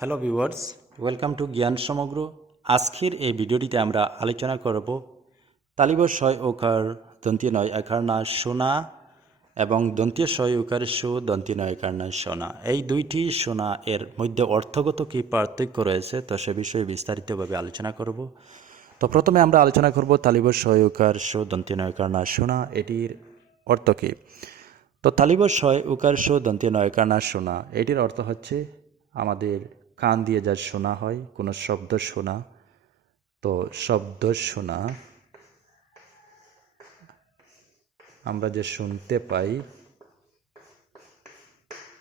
Hello viewers, welcome to জ্ঞান সমগ্র। আজকের এই ভিডিওটিতে আমরা আলোচনা করব তালিব ছয় ওকার দন্তীয় নয় একার না সোনা এবং দন্তীয় ছয় ওকার সু দন্তীয় নয় একার না সোনা। এই দুইটি সোনা এর মধ্যে অর্থগত কী পার্থক্য রয়েছে তো সে বিষয়ে বিস্তারিতভাবে আলোচনা করব। তো প্রথমে আমরা আলোচনা করব তালিব ছয় ওকার সু দন্তীয় নয় একার না সোনা, এটির অর্থ কী। তো তালিব ছয় উকার সু দন্তীয় নয় একার না সোনা, এটির অর্থ হচ্ছে আমাদের কান দিয়ে যা শোনা হয়, কোনো শব্দ শোনা, তো শব্দ শোনা আমরা যে শুনতে পাই,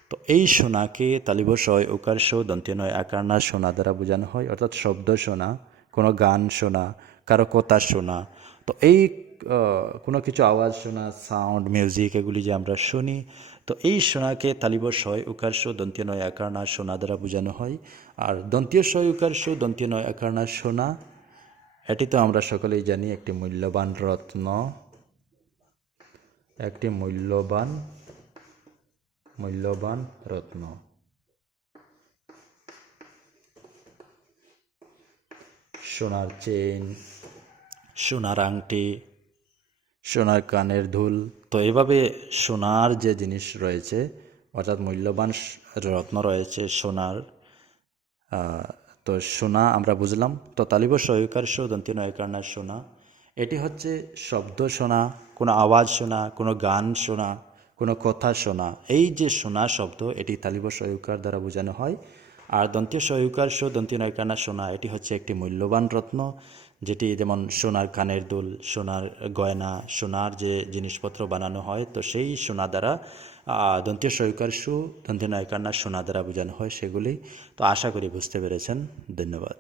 তো এই শোনাকে তালিব ছয় উকার সু দন্তীয় নয় আকার না শোনা দ্বারা বোঝানো হয়, অর্থাৎ শব্দ শোনা, কোনো গান শোনা, কারো কথা শোনা। তো এই কোনো কিছু আওয়াজ শোনা, সাউন্ড, মিউজিক, এগুলি যে আমরা শুনি, তো এই শোনাকে তালিব ছয় উকার সু দন্তীয় নয় আকার না শোনা দ্বারা বোঝানো হয়। আর দন্তীয় ছয় উকার সু দন্তীয় নয় আকার না শোনা, এটি তো আমরা সকলেই জানি একটি মূল্যবান রত্ন, একটি মূল্যবান রত্ন। সোনার চেন, সোনার আংটি, সোনার কানের দুল, তো এভাবে সোনার যে জিনিস রয়েছে, অর্থাৎ মূল্যবান রত্ন রয়েছে সোনার, তো সোনা আমরা বুঝলাম। তো তালিব সহকার সু দন্তীয় নয় একার না সোনা, এটি হচ্ছে শব্দ শোনা, কোনো আওয়াজ শোনা, কোনো গান শোনা, কোনো কথা শোনা। এই যে শোনা শব্দ, এটি তালিব সহকার দ্বারা বোঝানো হয়। আর দন্তীয় সহকার সু দন্তীয় নয় একার না সোনা, এটি হচ্ছে একটি মূল্যবান রত্ন, যেটি যেমন সোনার কানের দুল, সোনার গয়না, সোনার যে জিনিসপত্র বানানো হয়, তো সেই সোনা দ্বারা দন্তীয় সহকার সু দন্তীয় নয় একার না সোনা দ্বারা বোঝানো হয় সেগুলি। তো আশা করি বুঝতে পেরেছেন। ধন্যবাদ।